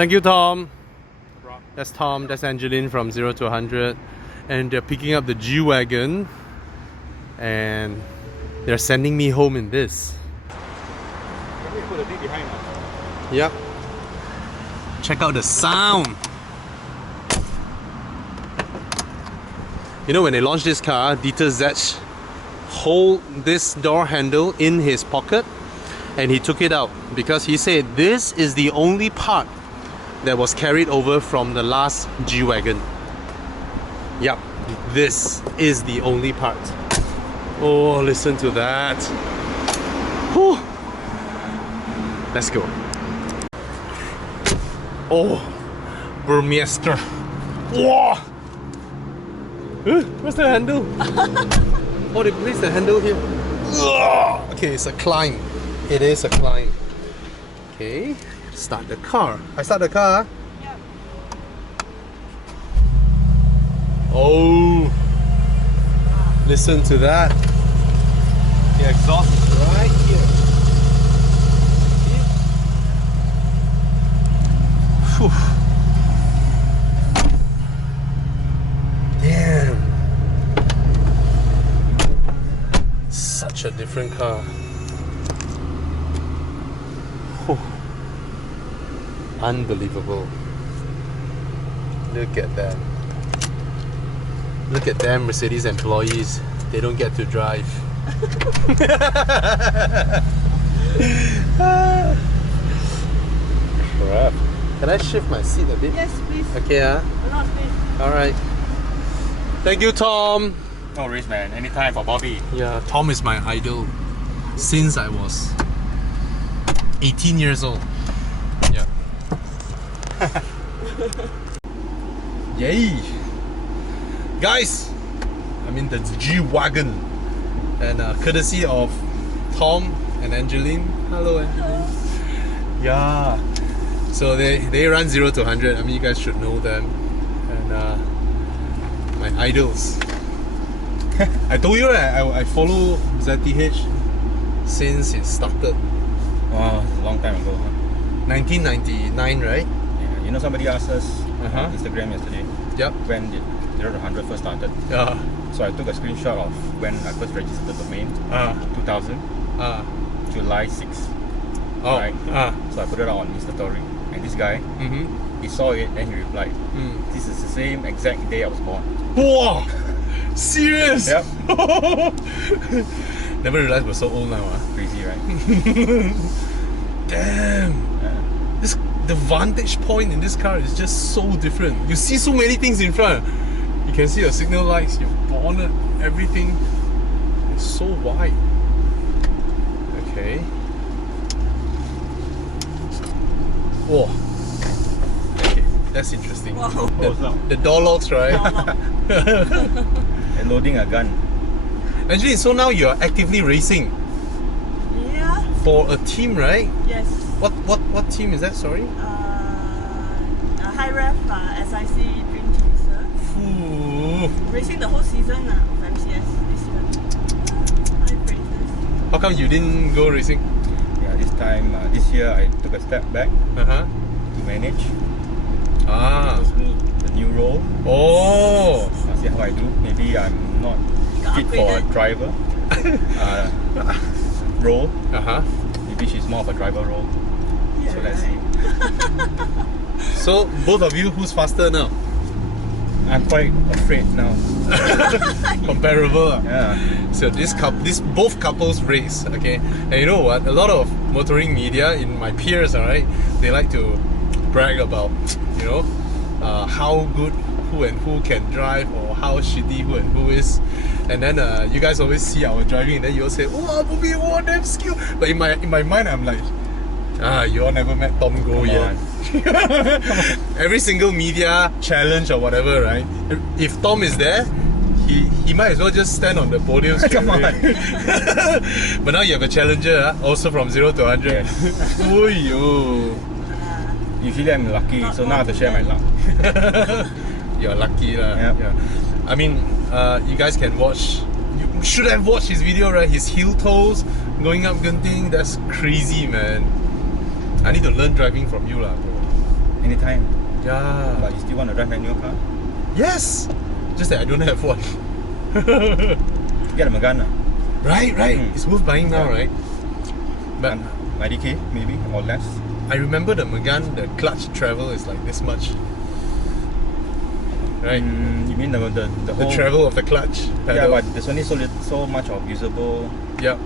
Thank you, Tom. That's Tom, that's Angeline from 0 to 100. And they're picking up the G-Wagen. And they're sending me home in this. Let me put the thing behind us. Yep. Check out the sound. You know, when they launched this car, Dieter Zech hold this door handle in his pocket and he took it out because he said this is the only part that was carried over from the last G-Wagen. Yep, this is the only part. Oh, listen to that. Whew. Let's go. Oh, Burmeister. Whoa! Where's the handle? Oh, they placed the handle here. Okay, it's a climb. It is a climb. Okay, start the car. I start the car. Yeah. Oh, listen to that. The exhaust is right here. Whew. Damn. Such a different car. Whew. Unbelievable. Look at that. Look at them Mercedes employees. They don't get to drive. Crap. Can I shift my seat a bit? Yes, please. Okay, A lot of space. Alright. Thank you, Tom. No worries, man. Anytime for Bobby. Yeah, Tom is my idol since I was 18 years old. Yeah. Yay! Guys, I'm in the G-Wagen and courtesy of Tom and Angeline. Hello, Angeline. Yeah. So they run 0 to 100. I mean, you guys should know them. And my idols. I told you that I follow ZeroToHundred since it started. Wow, it's a long time ago, huh? 1999, right? Yeah, you know, somebody asked us Uh-huh. on Instagram yesterday Yep. when did 0 to 100 first started. Yeah. So I took a screenshot of when I first registered the domain, 2000, July 6th. Oh. Right? So I put it out on Insta story, and this guy, he saw it and he replied, "This is the same exact day I was born." Wow! Serious? Yep. Never realized we're so old now. Crazy, right? Damn! The vantage point in this car is just so different. You see so many things in front. You can see your signal lights, your bonnet, everything. It's so wide. Okay. Whoa. Okay, that's interesting. Wow. The door locks, right? And loading a gun. Actually, so now you're actively racing Yeah. for a team, right? Yes. What team is that? Sorry. High ref SIC Dream Chaser. Ooh. Racing the whole season of MCS this year. High praises. How come you didn't go racing? Yeah, this year I took a step back Uh-huh. to manage Ah. the new role. Oh. I'll see how I do. Maybe I'm not Got fit for a upgraded. driver role. Uh-huh. Maybe she's more of a driver role. Yeah, So let's see. So both of you, who's faster now? I'm quite afraid now. Comparable. Yeah. So both couples race, okay? And you know what? A lot of motoring media in my peers, alright, they like to brag about, you know, how good who and who can drive or how shitty who and who is. And then you guys always see our driving and then you all say, "Oh, Bobby, oh, damn skill." But in my mind, I'm like, you all never met Tom Go yet. Every single media challenge or whatever, right? If Tom is there, he might as well just stand on the podium straight Come on. away. But now you have a challenger, also from 0 to 100. Yes. Oyo. Usually I'm lucky, so now I have to share my luck. You're lucky lah. Yep. Yeah. I mean, you guys can watch. You should have watched his video, right? His heel toes going up Genting. That's crazy, man. I need to learn driving from you lah, bro. anytime. Yeah. But you still want to drive manual car? Yes! Just that I don't have one. Get a Megane. Right. It's worth buying now, Yeah. right? But 90k maybe or less. I remember the Megane, the clutch travel is like this much. Right? You mean the The whole travel of the clutch pedal. Yeah, but there's only so much of usable yeah.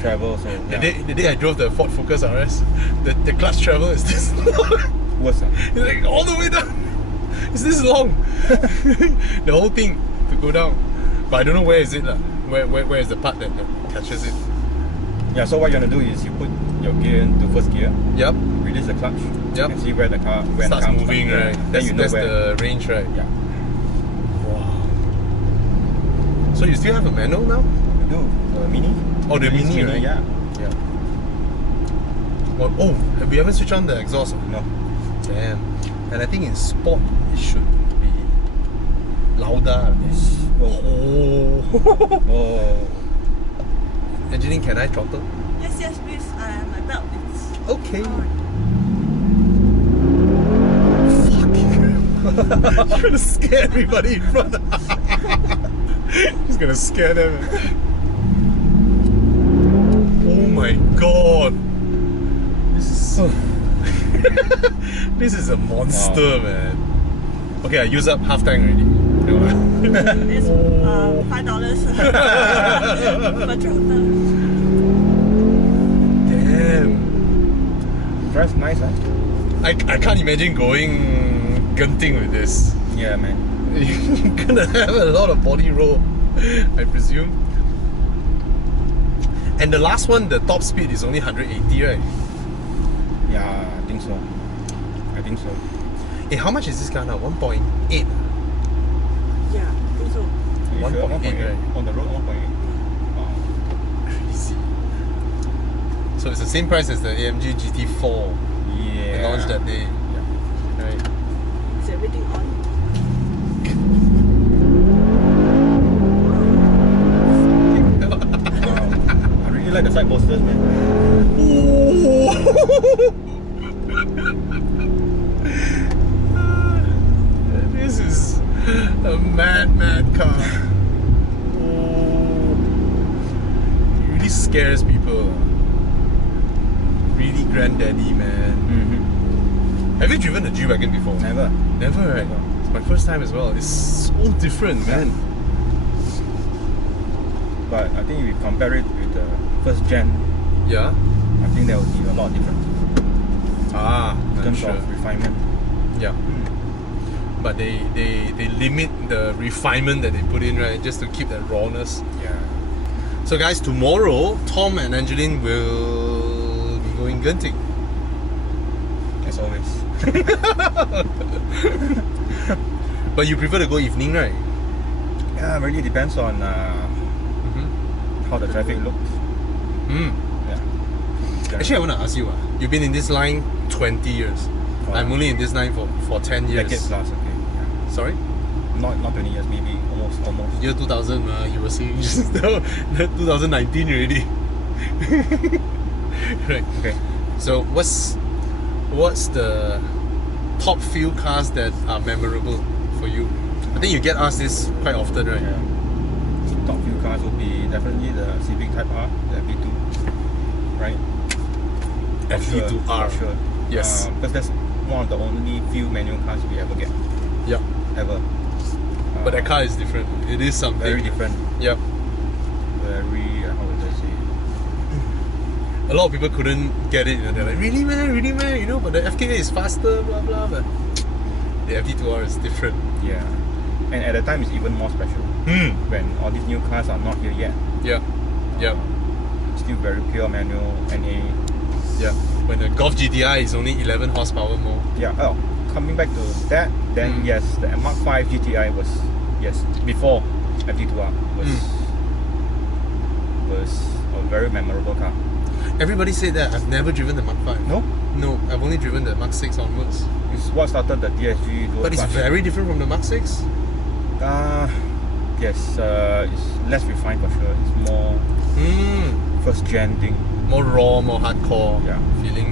travel. So yeah. The day I drove the Ford Focus RS, the clutch travel is this long. Worse. It's like all the way down. It's this long. The whole thing to go down. But I don't know where is it lah. Where is the part that catches it? Yeah, so what you want to do is you put your gear into first gear, Yep. release the clutch, Yep. and see where the car Starts moving, right? Then That's, you know that's where. the range, right? Yeah. Wow. So you still have a manual now? No, the Mini. Oh, the Release Mini, right? Yeah. Yeah. Well, we haven't switched on the exhaust. No. Damn. And I think in sport it should be louder. Yes. Oh. Oh. Oh. Angeline, can I throttle? Yes, please. My belt is Okay. on. Fuck. You're gonna scare everybody in front. He's gonna scare them. Oh my god. This is so. This is a monster, Wow. man. Okay, I use up half tank already. It's $5 per throttle. Damn. Drives nice, huh? I can't imagine going gunting with this. Yeah, man. You're gonna have a lot of body roll, I presume. And the last one, the top speed is only 180, right? Yeah, I think so. Hey, how much is this car now? 1.8. Yeah, I think so. Are you 1.8, sure? 1.8. right? On the road, 1.8. Wow. Crazy. So it's the same price as the AMG GT4 Yeah. they launched that day. Yeah. Right. Is everything on? Wow. I really like the side posters, man. This is a mad car. Oh. It really scares people. Really granddaddy, man. Have you driven a G-Wagen before? Never. Never, right? Never. It's my first time as well. It's so different, man. But I think if you compare it with the first gen, Yeah? I think there will be a lot of difference Ah, in I'm terms sure. of refinement. Yeah. But they limit the refinement that they put in, right? Just to keep that rawness. Yeah. So guys, tomorrow, Tom and Angeline will be going gunting. As always. But you prefer to go evening, right? Yeah, really depends on how the traffic looks. Hmm. Yeah. Actually, I want to ask you, you've been in this line 20 years. Wow. I'm only in this line for 10 years. Decade plus, okay. Yeah. Sorry? Not 20 years, maybe almost. Year 2000, you were saying just now, 2019 already. Right. Okay. So what's the top few cars that are memorable for you? I think you get asked this quite often, right? Yeah. Top few cars would be definitely the Civic Type R, the F2, right? FD2R. For sure. Yes. Because that's one of the only few manual cars we ever get. Yeah. Ever. But that car is different. It is something. Very different. Yeah. Very, how would I say? A lot of people couldn't get it. They're like, really man? But the FKA is faster, blah blah. But the FD2R is different. Yeah. And at the time, it's even more special. When all these new cars are not here yet. Yeah. Yeah. Still very pure manual NA. Yeah. When the Golf GTI is only 11 horsepower more. Yeah. Oh, coming back to that, then yes, the Mark 5 GTI was before FD2R was a very memorable car. Everybody said that. I've never driven the Mark 5. No, No, I've only driven the Mark 6 onwards. it's what started the DSG dual But it's clutch. very different from the Mark 6. Yes, it's less refined for sure. It's more first gen thing. More raw, more hardcore Yeah. feeling.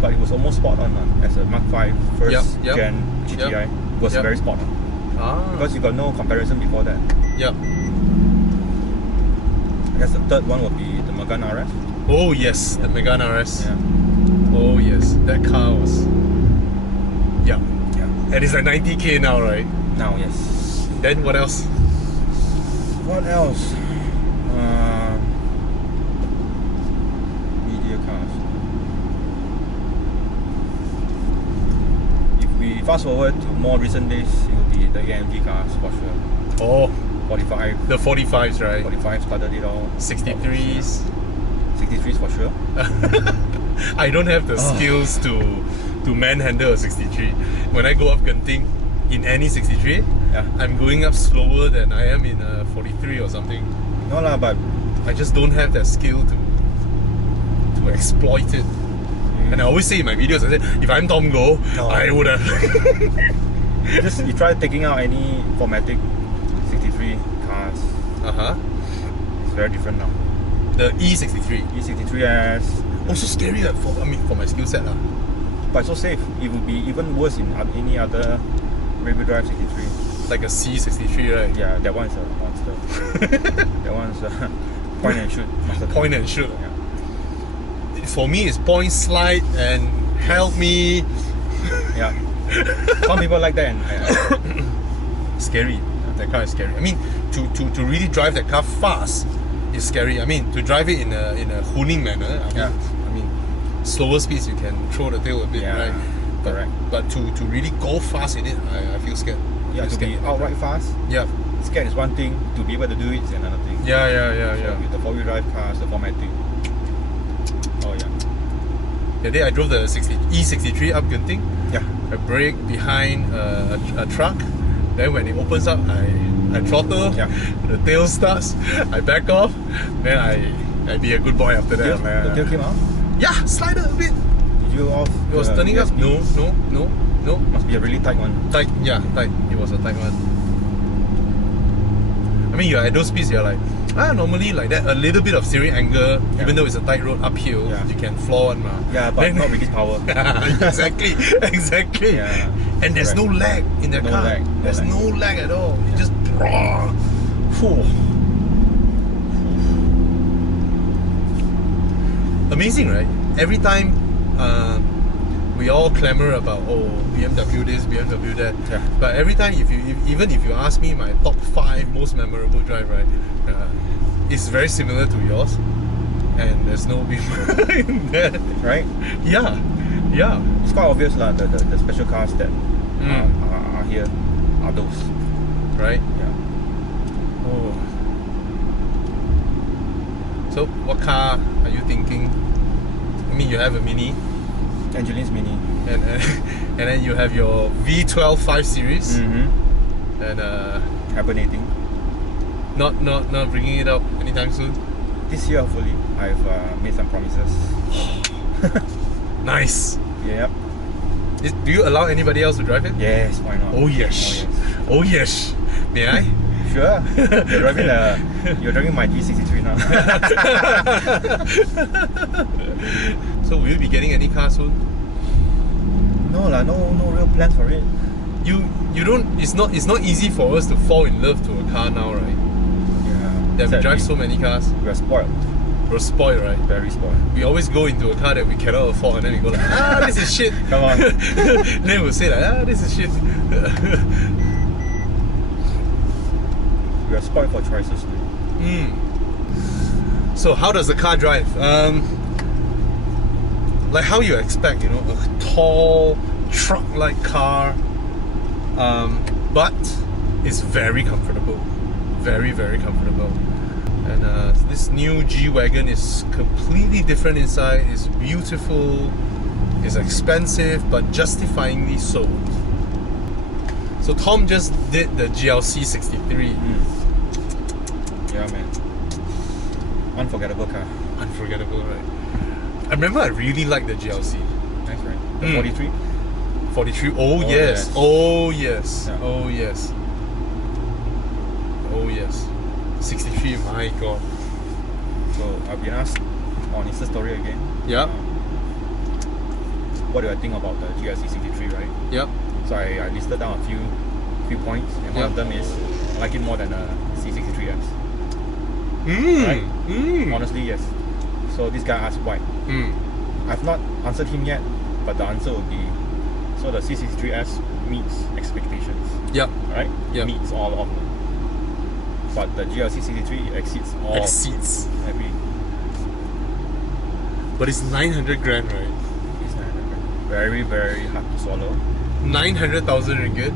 Because but it was almost spot on as a Mark 5 first Yep. gen GTI. It was Yep. very spot on because you got no comparison before that. Yep. I guess the third one would be the Megane RS. Oh yes, the Megane RS. Yeah. Oh yes, that car was. Yeah. Yeah. And it's like 90k now, right? Now, yes. Then what else? What else? Media cars. If we fast forward to more recent days, it will be the AMG cars for sure. Oh, 45. the 45s, right? 45 started it all. 63s. 63s for sure. I don't have the skills to manhandle a 63. When I go up Genting in any 63, Yeah. I'm going up slower than I am in a 43 or something. No lah, but I just don't have that skill to exploit it. And I always say in my videos, I say, if I'm Tom Go, No. I would have. just you try taking out any formatic 63 cars. It's very different now. The E63. E63S, Also scary like, for my skill set. but so safe. It would be even worse in any other rear-wheel drive 63. Like a C63, right? Yeah, that one's a monster. That one's a point and shoot monster. Point and shoot. Yeah. For me, it's point, slide, and help me. Yeah. Some people like that, and Scary. That car is scary. I mean, to really drive that car fast is scary. I mean, to drive it in a Huning manner. I mean, slower speeds you can throw the tail a bit, Yeah, right? correct. But to really go fast in it, I feel scared. I yeah, feel to be scared. outright fast. Yeah. Scared is one thing. To be able to do it is another thing. Yeah. So with the 4-wheel drive cars, the formatting. Oh yeah. The day I drove the E63 up Genting, Yeah. I brake behind a truck. Then when it opens up, I throttle. Yeah. The tail starts. I back off. Then I be a good boy after that. The tail came out. Yeah, slide a bit. Did you off? It was turning up. No. Must be a really tight one. Tight. Yeah, tight. It was a tight one. I mean, you're at those speeds, you're like, normally like that, a little bit of steering angle, even though it's a tight road uphill, you can floor one. Yeah, but Then- not with this power. exactly. Yeah. And there's no lag in the No car. lag, no There's lag. no lag at all. You just. Phew. Amazing, right? Every time we all clamor about BMW this, BMW that. Yeah. But every time, even if you ask me my top 5 most memorable drive, right, it's very similar to yours, and there's no beamer in there. Right? Yeah. It's quite obvious lah. The special cars that are here are those. Right. Yeah. Oh. So, what car are you thinking? I mean, you have a Mini, Angeline's Mini. and then you have your V12 5 Series, and Hibernating. not bringing it out anytime soon. This year, hopefully, I've made some promises. Nice. Yep. Do you allow anybody else to drive it? Yes, why not? Oh yes. Oh yes. May I? Sure. You're driving my G63 now. So will you be getting any car soon? No lah, no real plans for it. You don't. It's not easy for us to fall in love to a car now, right? Yeah. That we drive Sadly, so many cars. we're spoiled. We're spoiled, right? Very spoiled. We always go into a car that we cannot afford, and then we go like, this is shit. Come on. Then we'll say like, this is shit. We are spoiled for choices too. So how does the car drive? Like how you expect, a tall truck-like car, but it's very comfortable, very comfortable. And this new G-Wagen is completely different inside. It's beautiful, it's expensive, but justifyingly so. So Tom just did the GLC 63. Yeah, man. Unforgettable car. Unforgettable, right? I remember I really liked the GLC. Nice, right? The 43. 43. Oh yes. yes. Oh yes. Yeah. Oh yes. Oh yes. 63. My God. So I've been asked on Insta story again. Yeah. what do I think about the G63, right? Yep. So I listed down a few points, and one of them is I like it more than a C63S. Right? Honestly, yes. So this guy asked why. I've not answered him yet, but the answer would be, so the C63S meets expectations. Yep. Right? Yep. Meets all of them. But the GLC 63 exceeds all. Exceeds. Every. But it's 900 grand, right? It's 900. Very, very hard to swallow. 900,000 ringgit.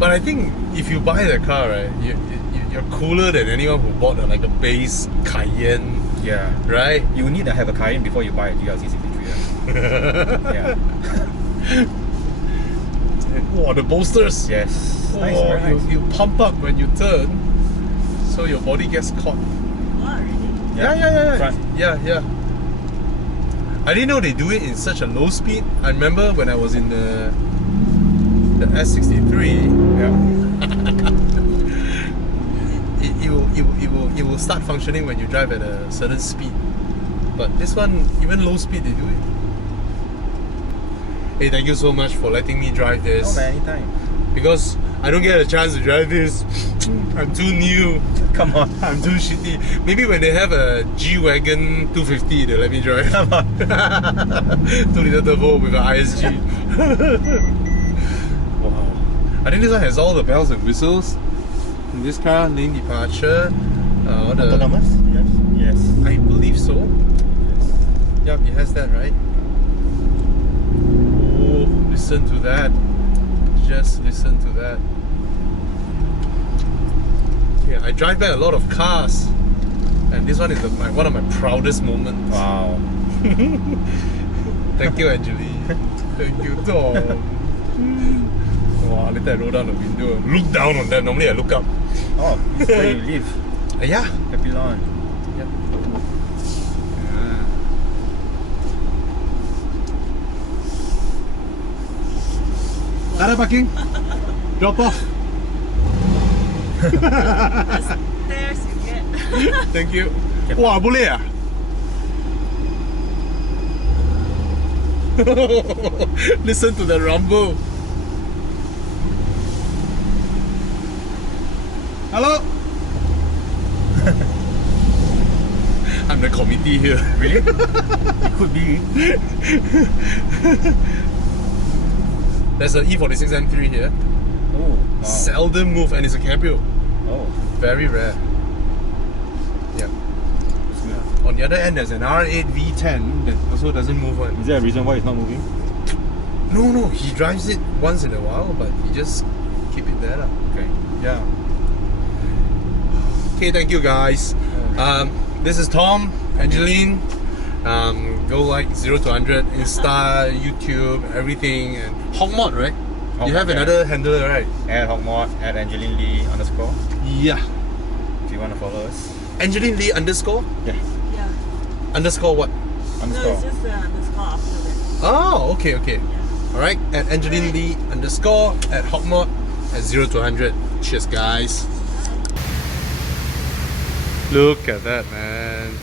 But I think if you buy the car, right, you're cooler than anyone who bought like a base Cayenne. Yeah. Right? You need to have a Cayenne before you buy a GLC 63. Yeah. Wow, the bolsters. Yes. Oh, Nice, very nice. you pump up when you turn, so your body gets caught. Wow, really? Yeah. Front. Yeah. I didn't know they do it in such a low speed. I remember when I was in the S63. Yeah. It will start functioning when you drive at a certain speed. But this one, even low speed, they do it. Hey, thank you so much for letting me drive this. Oh man, anytime. Because I don't get a chance to drive this. I'm too new. Come on. I'm too shitty. Maybe when they have a G-Wagen 250, they'll let me drive. Come on. 2-liter turbo with an ISG. Wow. I think this one has all the bells and whistles. In this car, lane departure. Autonomous? Yes. I believe so. Yes. Yep, it has that, right? Oh, listen to that. Just listen to that. Yeah, I drive back a lot of cars, and this one is one of my proudest moments. Wow. Thank you, Angeline. Thank you, Tom. Wow, later I roll down the window. Look down on that. Normally I look up. Oh, this is where you live. Yeah. Happy lawn. Yep. Ada parking. Drop off. The stairs you get. Thank you. Wah, boleh ah? Listen to the rumble. Hello. I'm the committee here. Really? It could be. There's an E46 M3 here. Oh, wow. Seldom move, and it's a cabrio. Oh, Very rare. Yeah. On the other end, there's an R8 V10 that also doesn't move one. is there a reason why it's not moving? No, he drives it once in a while, but he just keep it there. Okay. Yeah. Okay, thank you guys. This is Tom, Angeline. Go like ZeroToHundred, Insta, YouTube, everything, and Hongmod, right? You have another handle, right? At Hongmod, at Angeline Lee _. Yeah. If you want to follow us. Angeline Lee _ Yeah. Yeah. Underscore what? No, Underscore. it's just the underscore after that. Oh, okay. Yeah. Alright, at Angeline Lee _ at Hongmod, at ZeroToHundred. Cheers, guys. Look at that, man.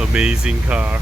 Amazing car.